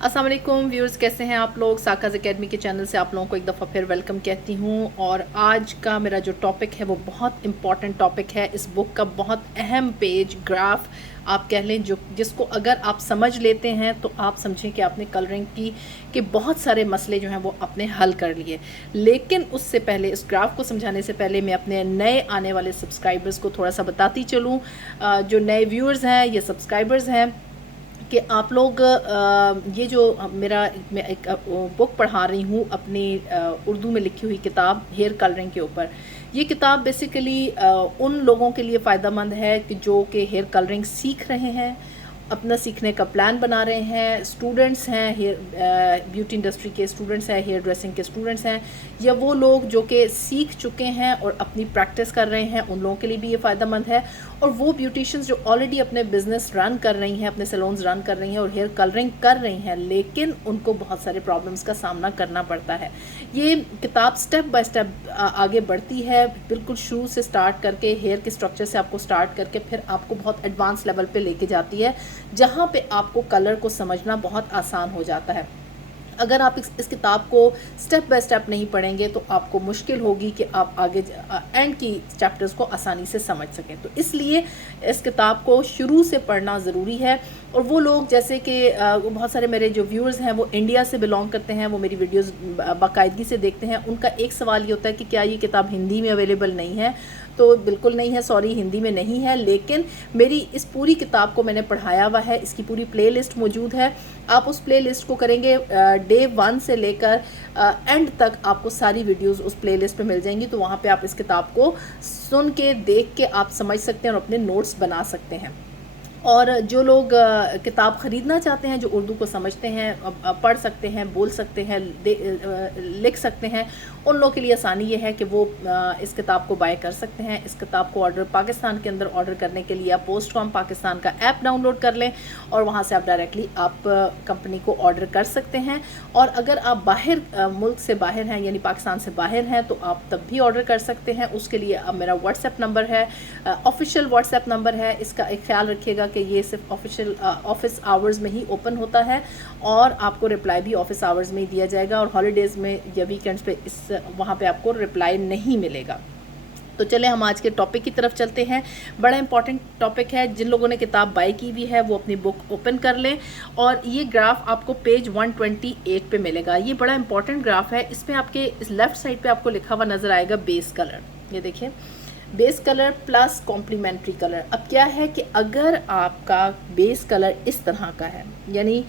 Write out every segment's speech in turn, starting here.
अस्सलाम वालेकुम व्यूअर्स, कैसे हैं आप लोग। साकाज़ एकेडमी के चैनल से आप लोगों को एक दफ़ा फिर वेलकम कहती हूँ। और आज का मेरा जो टॉपिक है वो बहुत इम्पॉर्टेंट टॉपिक है। इस बुक का बहुत अहम पेज ग्राफ आप कह लें, जो जिसको अगर आप समझ लेते हैं तो आप समझें कि आपने कलरिंग की के बहुत सारे मसले जो हैं वो आपने हल कर लिए। लेकिन उससे पहले, इस ग्राफ को समझाने से पहले, मैं अपने नए आने वाले सब्सक्राइबर्स को थोड़ा सा बताती चलूँ। जो नए व्यूअर्स हैं या सब्सक्राइबर्स हैं, कि आप लोग ये जो मैं एक बुक पढ़ा रही हूँ अपनी उर्दू में लिखी हुई किताब हेयर कलरिंग के ऊपर। ये किताब बेसिकली उन लोगों के लिए फ़ायदेमंद है कि जो कि हेयर कलरिंग सीख रहे हैं, अपना सीखने का प्लान बना रहे हैं, स्टूडेंट्स हैं, हेयर ब्यूटी इंडस्ट्री के स्टूडेंट्स हैं, हेयर ड्रेसिंग के स्टूडेंट्स हैं, या वो लोग जो कि सीख चुके हैं और अपनी प्रैक्टिस कर रहे हैं, उन लोगों के लिए भी ये फ़ायदेमंद है। और वो ब्यूटिशियंस जो ऑलरेडी अपने बिजनेस रन कर रही हैं, अपने सैलून्स रन कर रही हैं और हेयर कलरिंग कर रही हैं, लेकिन उनको बहुत सारे प्रॉब्लम्स का सामना करना पड़ता है। ये किताब स्टेप बाय स्टेप आगे बढ़ती है, बिल्कुल शुरू से स्टार्ट करके हेयर के स्ट्रक्चर से आपको स्टार्ट करके फिर आपको बहुत एडवांस लेवल पे लेके जाती है, जहाँ पे आपको कलर को समझना बहुत आसान हो जाता है। अगर आप इस किताब को स्टेप बाय स्टेप नहीं पढ़ेंगे तो आपको मुश्किल होगी कि आप आगे एंड की चैप्टर्स को आसानी से समझ सकें। तो इसलिए इस किताब को शुरू से पढ़ना ज़रूरी है। और वो लोग जैसे कि बहुत सारे मेरे जो व्यूअर्स हैं वो इंडिया से बिलोंग करते हैं, वो मेरी वीडियोस बाकायदगी से देखते हैं। उनका एक सवाल ये होता है कि क्या ये किताब हिंदी में अवेलेबल नहीं है। तो बिल्कुल नहीं है, सॉरी, हिंदी में नहीं है, लेकिन मेरी इस पूरी किताब को मैंने पढ़ाया हुआ है। इसकी पूरी प्लेलिस्ट मौजूद है। आप उस प्लेलिस्ट को करेंगे डे 1 से लेकर एंड तक आपको सारी वीडियोस उस प्लेलिस्ट पे मिल जाएंगी। तो वहाँ पे आप इस किताब को सुन के, देख के आप समझ सकते हैं और अपने नोट्स बना सकते हैं। और जो लोग किताब ख़रीदना चाहते हैं, जो उर्दू को समझते हैं, पढ़ सकते हैं, बोल सकते हैं, लिख सकते हैं, उन लोगों के लिए आसानी ये है कि वो इस किताब को बाय कर सकते हैं। इस किताब को पाकिस्तान के अंदर ऑर्डर करने के लिए आप पोस्टकॉम पाकिस्तान का ऐप डाउनलोड कर लें और वहाँ से आप डायरेक्टली आप कंपनी को ऑर्डर कर सकते हैं। और अगर आप बाहर मुल्क से बाहर हैं, यानी पाकिस्तान से बाहर हैं, तो आप तब भी ऑर्डर कर सकते हैं। उसके लिए अब मेरा व्हाट्सएप नंबर है, ऑफिशियल व्हाट्सएप नंबर है। इसका एक ख्याल रखिएगा कि ये सिर्फ ऑफिशियल ऑफिस आवर्स में ही ओपन होता है और आपको रिप्लाई भी ऑफिस आवर्स में ही दिया जाएगा। और हॉलीडेज़ में या वीकेंड्स पे वहाँ पे आपको रिप्लाई नहीं मिलेगा। तो चले हम आज के टॉपिक की तरफ चलते हैं। बड़ा इंपॉर्टेंट टॉपिक है। जिन लोगों ने किताब बाय की हुई है वो अपनी बुक ओपन कर लें। और ये ग्राफ आपको पेज 128 पे मिलेगा। ये बड़ा इंपॉर्टेंट ग्राफ है। इसमें आपके इस लेफ्ट साइड पे आपको लिखा हुआ नज़र आएगा बेस कलर। ये देखिए, base colour plus complementary colour. अब क्या है कि अगर आपका बेस कलर इस तरह का है, यानी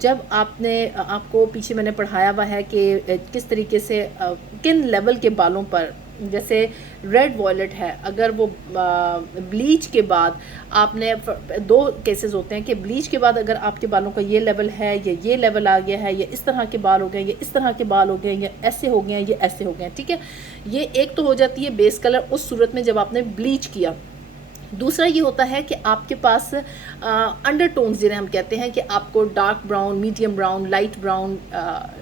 जब आपको पीछे मैंने पढ़ाया हुआ है कि किस तरीके से किन लेवल के बालों पर, जैसे रेड वॉयलेट है, अगर वो ब्लीच के बाद आपने, दो केसेस होते हैं कि ब्लीच के बाद अगर आपके बालों का ये लेवल है या ये लेवल आ गया है, या इस तरह के बाल हो गए, या इस तरह के बाल हो गए, या ऐसे हो गए हैं, या ऐसे हो गए हैं, ठीक है। ये एक तो हो जाती है बेस कलर उस सूरत में जब आपने ब्लीच किया। दूसरा ये होता है कि आपके पास अंडरटोन्स जिन्हें हम कहते हैं, कि आपको dark brown, medium brown, light brown,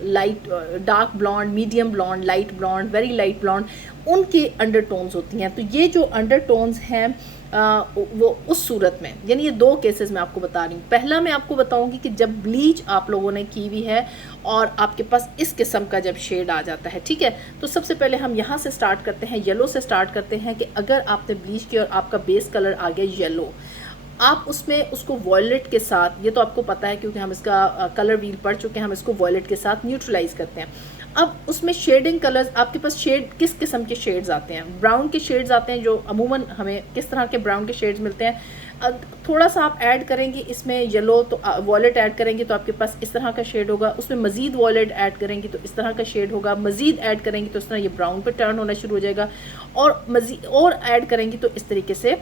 light dark blonde, medium blonde, light blonde, very light blonde, उनके अंडरटोन्स होती हैं। तो ये जो अंडरटोन्स हैं वो उस सूरत में, यानी ये दो केसेस मैं आपको बता रही हूँ। पहला मैं आपको बताऊंगी कि जब ब्लीच आप लोगों ने की हुई है और आपके पास इस किस्म का जब शेड आ जाता है, ठीक है। तो सबसे पहले हम यहाँ से स्टार्ट करते हैं, येलो से स्टार्ट करते हैं। कि अगर आपने ब्लीच किया और आपका बेस कलर आ गया येलो, आप उसमें उसको वॉयलेट के साथ, ये तो आपको पता है क्योंकि हम इसका कलर व्हील पढ़ चुके हैं, हम इसको वॉयलेट के साथ न्यूट्रलाइज करते हैं। अब उसमें शेडिंग कलर्स, आपके पास शेड किस किस्म के शेड्स आते हैं? ब्राउन के शेड्स आते हैं, जो अमूमन हमें किस तरह के ब्राउन के शेड्स मिलते हैं। थोड़ा सा आप ऐड करेंगे इसमें येलो, तो वॉयलेट ऐड करेंगे तो आपके पास इस तरह का शेड होगा। उसमें मज़ीद वॉयलेट ऐड करेंगे तो इस तरह का शेड होगा। मज़ीद ऐड करेंगे तो इस तरह ये ब्राउन पे टर्न होना शुरू हो जाएगा। और मज़ीद और ऐड करेंगे तो इस तरीके से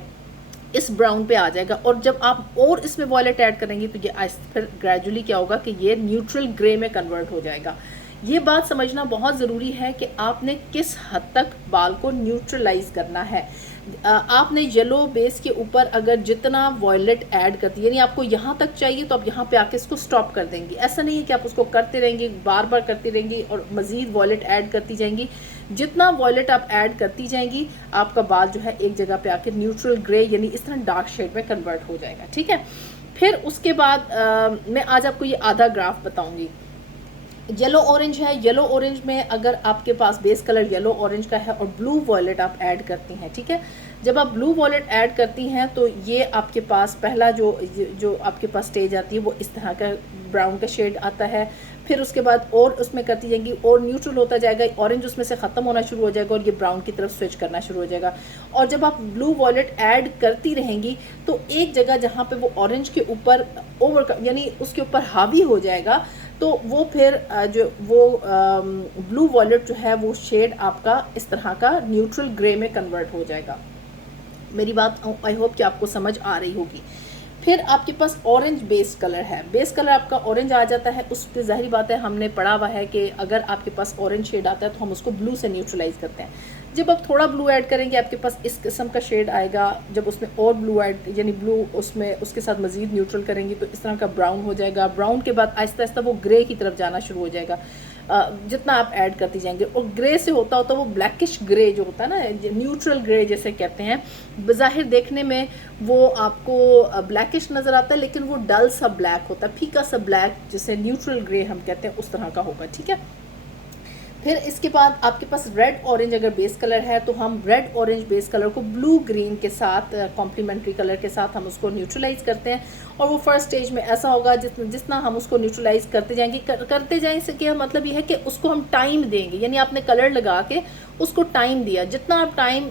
इस ब्राउन पे आ जाएगा। और जब आप और इसमें वॉयलेट ऐड करेंगे तो ये फिर ग्रेजुअली क्या होगा कि ये न्यूट्रल ग्रे में कन्वर्ट हो जाएगा। ये बात समझना बहुत ज़रूरी है कि आपने किस हद तक बाल को न्यूट्रलाइज करना है। आपने येलो बेस के ऊपर अगर जितना वॉयलेट ऐड करती है, यानी आपको यहाँ तक चाहिए तो आप यहाँ पे आके इसको स्टॉप कर देंगी। ऐसा नहीं है कि आप उसको करते रहेंगे, बार बार करती रहेंगी और मज़ीद वॉयलेट ऐड करती जाएंगी। जितना वॉयलेट आप ऐड करती जाएंगी, आपका बाल जो है एक जगह पे आके न्यूट्रल ग्रे, यानी इस तरह डार्क शेड में कन्वर्ट हो जाएगा, ठीक है। फिर उसके बाद मैं आज आपको ये आधा ग्राफ बताऊंगी। येलो ऑरेंज है, येलो ऑरेंज में अगर आपके पास बेस कलर येलो ऑरेंज का है और ब्लू वॉयलेट आप ऐड करती हैं, ठीक है, जब आप ब्लू वॉयलेट ऐड करती हैं तो ये आपके पास पहला जो आपके पास स्टेज आती है वो इस तरह का ब्राउन का शेड आता है। फिर उसके बाद और उसमें करती जाएंगी और न्यूट्रल होता जाएगा, ऑरेंज उसमें से ख़त्म होना शुरू हो जाएगा और ये ब्राउन की तरफ स्विच करना शुरू हो जाएगा। और जब आप ब्लू वॉयलेट ऐड करती रहेंगी तो एक जगह जहाँ पे वो ऑरेंज के ऊपर यानी उसके ऊपर हावी हो जाएगा, तो वो फिर जो वो ब्लू वॉयलेट जो है वो शेड आपका इस तरह का न्यूट्रल ग्रे में कन्वर्ट हो जाएगा। मेरी बात आई होप कि आपको समझ आ रही होगी। फिर आपके पास ऑरेंज बेस कलर है, बेस कलर आपका ऑरेंज आ जाता है, उस पर ज़ाहिर बात है हमने पढ़ा हुआ है कि अगर आपके पास ऑरेंज शेड आता है तो हम उसको ब्लू से न्यूट्रलाइज करते हैं। जब आप थोड़ा ब्लू ऐड करेंगे आपके पास इस किस्म का शेड आएगा, जब उसमें और ब्लू ऐड यानी ब्लू उसमें उसके साथ मज़ीद न्यूट्रल करेंगी तो इस तरह का ब्राउन हो जाएगा। ब्राउन के बाद आहिस्ता आहिस्ता वो ग्रे की तरफ जाना शुरू हो जाएगा जितना आप ऐड करती जाएंगे, और ग्रे से होता होता वो ब्लैकिश ग्रे जो होता है ना, न्यूट्रल ग्रे जैसे कहते हैं, बज़ाहिर देखने में वो आपको ब्लैकिश नज़र आता है लेकिन वो डल सा ब्लैक होता है, फीका सा ब्लैक, जिसे न्यूट्रल ग्रे हम कहते हैं, उस तरह का होगा, ठीक है। फिर इसके बाद आपके पास रेड ऑरेंज अगर बेस कलर है तो हम रेड ऑरेंज बेस कलर को ब्लू ग्रीन के साथ कॉम्प्लीमेंट्री कलर के साथ हम उसको न्यूट्रलाइज करते हैं। और वो फर्स्ट स्टेज में ऐसा होगा जितना हम उसको न्यूट्रलाइज करते जाएंगे, करते जाएंगे से क्या मतलब ये है कि उसको हम टाइम देंगे, यानी आपने कलर लगा के उसको टाइम दिया, जितना आप टाइम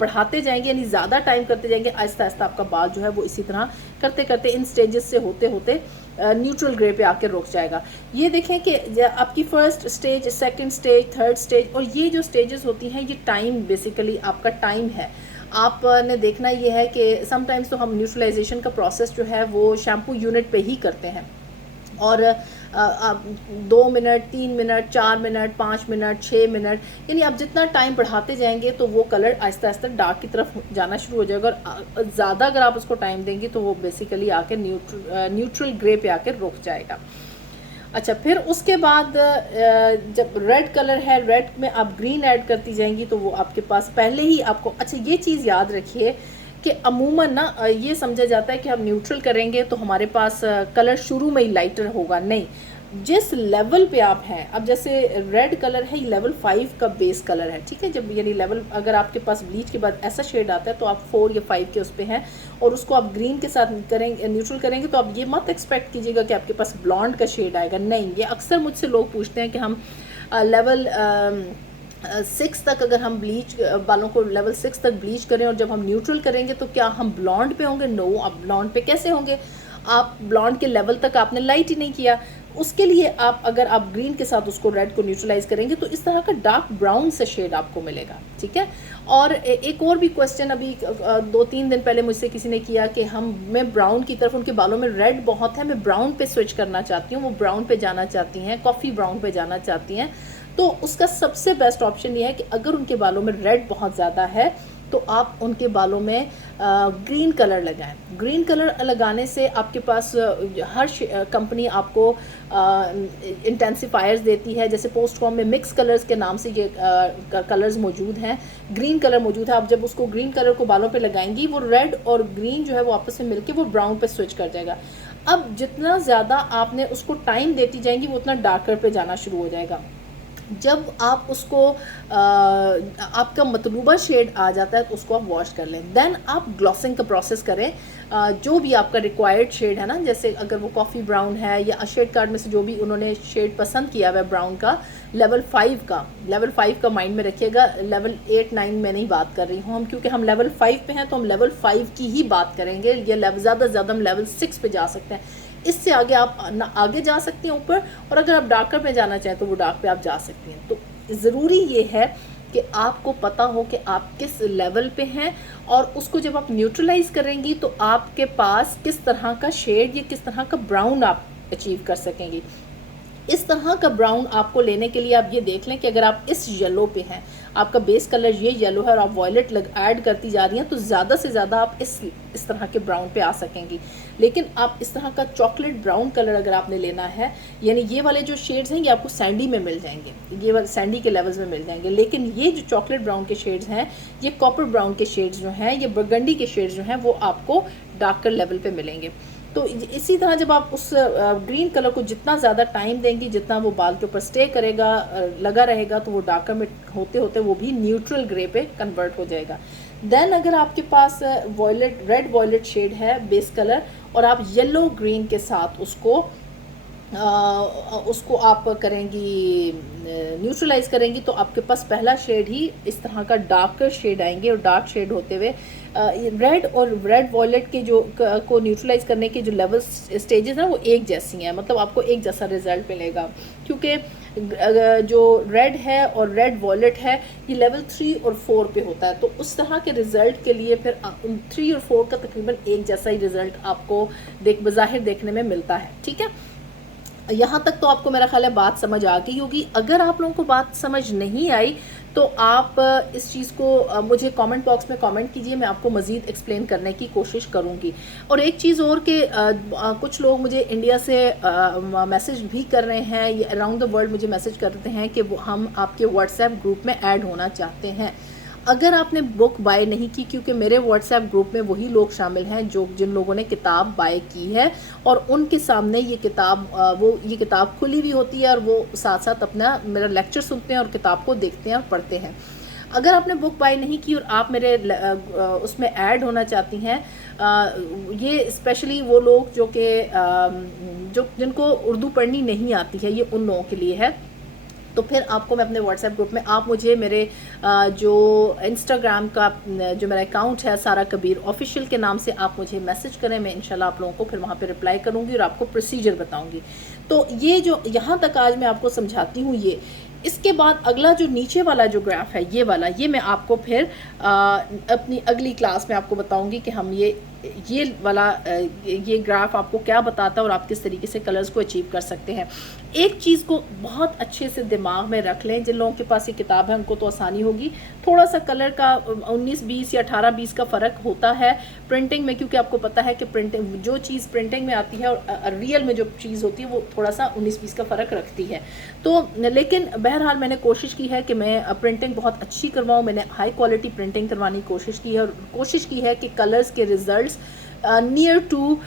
बढ़ाते जाएंगे यानी ज़्यादा टाइम करते जाएंगे, आहिस्ता आहिस्ता आपका बाल जो है वो इसी तरह करते करते इन स्टेजेस से होते होते न्यूट्रल ग्रे पे आके रुक जाएगा। ये देखें कि आपकी first stage, second stage, third stage, और ये जो स्टेजेस होती हैं ये टाइम, बेसिकली आपका टाइम है। आपने देखना ये है कि समटाइम्स तो हम न्यूट्रलाइजेशन का प्रोसेस जो है वो शैम्पू यूनिट पे ही करते हैं, और 2 minute, 3 minute, 4 minute, 5 minute, 6 minute, यानी आप जितना टाइम बढ़ाते जाएंगे तो वो कलर आहिस्ता आहिस्ता डार्क की तरफ जाना शुरू हो जाएगा, और ज़्यादा अगर आप उसको टाइम देंगे तो वो बेसिकली आके न्यूट्रल ग्रे पे आके रुक जाएगा। अच्छा, फिर उसके बाद जब रेड कलर है, रेड में आप ग्रीन ऐड करती जाएंगी तो वो आपके पास पहले ही आपको, अच्छा ये चीज़ याद रखिए कि अमूमन ना ये समझा जाता है कि हम न्यूट्रल करेंगे तो हमारे पास कलर शुरू में ही लाइटर होगा, नहीं, जिस लेवल पे आप हैं, अब जैसे रेड कलर है, लेवल 5 का बेस कलर है, ठीक है, जब यानी लेवल अगर आपके पास ब्लीच के बाद ऐसा शेड आता है तो आप 4 या 5 के उस पे हैं और उसको आप ग्रीन के साथ करेंगे, न्यूट्रल करेंगे, तो आप ये मत एक्सपेक्ट कीजिएगा कि आपके पास ब्लॉन्ड का शेड आएगा, नहीं। ये अक्सर मुझसे लोग पूछते हैं कि हम लेवल 6 तक अगर हम ब्लीच बालों को लेवल 6 तक ब्लीच करें और जब हम न्यूट्रल करेंगे तो क्या हम ब्लॉन्ड पे होंगे? नो, आप ब्लॉन्ड पे कैसे होंगे? आप ब्लॉन्ड के लेवल तक आपने लाइट ही नहीं किया। उसके लिए आप अगर आप ग्रीन के साथ उसको रेड को न्यूट्रलाइज करेंगे तो इस तरह का डार्क ब्राउन से शेड आपको मिलेगा, ठीक है। और एक और भी क्वेश्चन अभी 2-3 दिन पहले मुझसे किसी ने किया कि मैं ब्राउन की तरफ, उनके बालों में रेड बहुत है, मैं ब्राउन पे स्विच करना चाहती हूँ, वो ब्राउन पे जाना चाहती हैं, कॉफ़ी ब्राउन पे जाना चाहती हैं। तो उसका सबसे बेस्ट ऑप्शन ये है कि अगर उनके बालों में रेड बहुत ज़्यादा है तो आप उनके बालों में ग्रीन कलर लगाएं। ग्रीन कलर लगाने से आपके पास हर कंपनी आपको इंटेंसिफायर्स देती है, जैसे पोस्टकॉम में मिक्स कलर्स के नाम से ये कलर्स मौजूद हैं, ग्रीन कलर मौजूद है। आप जब उसको ग्रीन कलर को बालों पे लगाएंगी वो रेड और ग्रीन जो है वो आपस में मिलके वो ब्राउन पे स्विच कर जाएगा। अब जितना ज़्यादा आपने उसको टाइम देती जाएंगी वो उतना डार्कर पे जाना शुरू हो जाएगा। जब आप उसको आपका मतलूबा शेड आ जाता है तो उसको आप वॉश कर लें, देन आप ग्लॉसिंग का प्रोसेस करें। जो भी आपका रिक्वायर्ड शेड है ना, जैसे अगर वो कॉफ़ी ब्राउन है या शेड कार्ड में से जो भी उन्होंने शेड पसंद किया हुआ है ब्राउन का, लेवल 5 का माइंड में रखिएगा। लेवल 8-9 में नहीं बात कर रही हूँ हम, क्योंकि हम लेवल 5 पे हैं तो हम लेवल 5 की ही बात करेंगे। ये ज़्यादा से ज़्यादा हम लेवल 6 पे जा सकते हैं, इससे आगे आप आगे जा सकती हैं ऊपर, और अगर आप डार्कर में जाना चाहें तो वो डार्क पे आप जा सकती हैं। तो ज़रूरी ये है कि आपको पता हो कि आप किस लेवल पे हैं, और उसको जब आप न्यूट्रलाइज करेंगी तो आपके पास किस तरह का शेड या किस तरह का ब्राउन आप अचीव कर सकेंगी। इस तरह का ब्राउन आपको लेने के लिए आप ये देख लें कि अगर आप इस येलो पे हैं, आपका बेस कलर ये येलो है और आप वॉयलेट ऐड करती जा रही हैं, तो ज़्यादा से ज़्यादा आप इस तरह के ब्राउन पे आ सकेंगी। लेकिन आप इस तरह का चॉकलेट ब्राउन कलर अगर आपने लेना है, यानी ये वाले जो शेड्स हैं ये आपको सैंडी में मिल जाएंगे, ये वाले सैंडी के लेवल्स में मिल जाएंगे। लेकिन ये जो चॉकलेट ब्राउन के शेड्स हैं, ये कॉपर ब्राउन के शेड्स जो हैं, ये बरगंडी के शेड्स जो हैं, वो आपको डार्कर लेवल पे मिलेंगे। तो इसी तरह जब आप उस ग्रीन कलर को जितना ज़्यादा टाइम देंगी, जितना वो बाल के ऊपर स्टे करेगा, लगा रहेगा, तो वो डार्कर में होते होते वो भी न्यूट्रल ग्रे पे कन्वर्ट हो जाएगा। देन अगर आपके पास वॉयलेट, रेड वॉयलेट शेड है बेस कलर, और आप येलो ग्रीन के साथ उसको आप करेंगी, न्यूट्रलाइज करेंगी, तो आपके पास पहला शेड ही इस तरह का डार्कर शेड आएंगे, और डार्क शेड होते हुए रेड और रेड वॉयलेट के जो को न्यूट्रलाइज करने के जो लेवल स्टेजेस हैं वो एक जैसी हैं, मतलब आपको एक जैसा रिजल्ट मिलेगा, क्योंकि जो रेड है और रेड वॉयलेट है ये लेवल 3 और 4 पे होता है। तो उस तरह के रिजल्ट के लिए फिर 3 और 4 का तकरीबन एक जैसा ही रिजल्ट आपको बज़ाहिर देखने में मिलता है। ठीक है, यहाँ तक तो आपको मेरा ख्याल है बात समझ आ गई होगी। अगर आप लोगों को बात समझ नहीं आई तो आप इस चीज़ को मुझे कमेंट बॉक्स में कमेंट कीजिए, मैं आपको मज़ीद एक्सप्लेन करने की कोशिश करूँगी। और एक चीज़ और कि कुछ लोग मुझे इंडिया से मैसेज भी कर रहे हैं, ये अराउंड द वर्ल्ड मुझे मैसेज करते हैं कि वो हम आपके व्हाट्सएप ग्रुप में ऐड होना चाहते हैं। अगर आपने बुक बाय नहीं की, क्योंकि मेरे व्हाट्सएप ग्रुप में वही लोग शामिल हैं जिन लोगों ने किताब बाय की है, और उनके सामने ये किताब खुली हुई होती है, और वो साथ साथ अपना मेरा लेक्चर सुनते हैं और किताब को देखते हैं और पढ़ते हैं। अगर आपने बुक बाय नहीं की और आप मेरे उसमें ऐड होना चाहती हैं, ये स्पेशली वो लोग जो जिनको उर्दू पढ़नी नहीं आती है, ये उन लोगों के लिए है। तो फिर आपको मैं अपने व्हाट्सएप ग्रुप में, आप मुझे मेरे जो इंस्टाग्राम का जो मेरा अकाउंट है सारा कबीर ऑफिशियल के नाम से आप मुझे मैसेज करें, मैं इंशाल्लाह आप लोगों को फिर वहाँ पे रिप्लाई करूँगी और आपको प्रोसीजर बताऊँगी। तो ये जो यहाँ तक आज मैं आपको समझाती हूँ, इसके बाद अगला जो नीचे वाला जो ग्राफ है ये मैं आपको फिर अपनी अगली क्लास में आपको बताऊंगी कि हम ये वाला ये ग्राफ आपको क्या बताता है और आप किस तरीके से कलर्स को अचीव कर सकते हैं। एक चीज़ को बहुत अच्छे से दिमाग में रख लें, जिन लोगों के पास ये किताब है उनको तो आसानी होगी। थोड़ा सा कलर का 19-20 या 18-20 का फ़र्क होता है प्रिंटिंग में, क्योंकि आपको पता है कि जो चीज़ प्रिंटिंग में आती है और रियल में जो चीज़ होती है वो थोड़ा सा 19-20 का फ़र्क रखती है। तो लेकिन बहरहाल मैंने कोशिश की है कि मैं प्रिंटिंग बहुत अच्छी करवाऊँ, मैंने हाई क्वालिटी प्रिंटिंग करवाने की कोशिश की है, और कोशिश की है कि कलर्स के रिजल्ट्स नियर टू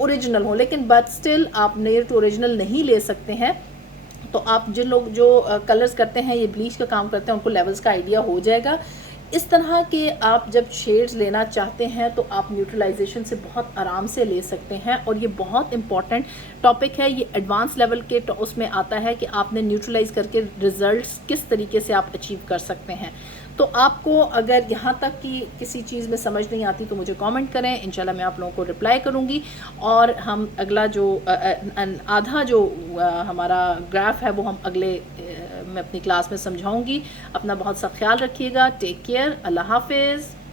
ओरिजिनल हो, लेकिन बट स्टिल आप नियर टू ओरिजिनल नहीं ले सकते हैं। तो आप जिन लोग जो कलर्स करते हैं, ये ब्लीच का काम करते हैं, उनको लेवल्स का आइडिया हो जाएगा। इस तरह के आप जब शेड्स लेना चाहते हैं तो आप न्यूट्रलाइजेशन से बहुत आराम से ले सकते हैं, और ये बहुत इंपॉर्टेंट टॉपिक है। ये एडवांस लेवल के उसमें आता है कि आपने न्यूट्रलाइज करके रिजल्ट्स किस तरीके से आप अचीव कर सकते हैं। तो आपको अगर यहाँ तक कि किसी चीज़ में समझ नहीं आती तो मुझे कमेंट करें, इंशाल्लाह मैं आप लोगों को रिप्लाई करूँगी, और हम अगला जो आधा जो हमारा ग्राफ है वो हम अगले मैं अपनी क्लास में समझाऊंगी। अपना बहुत सा ख्याल रखिएगा। Take care. अल्लाह हाफिज़।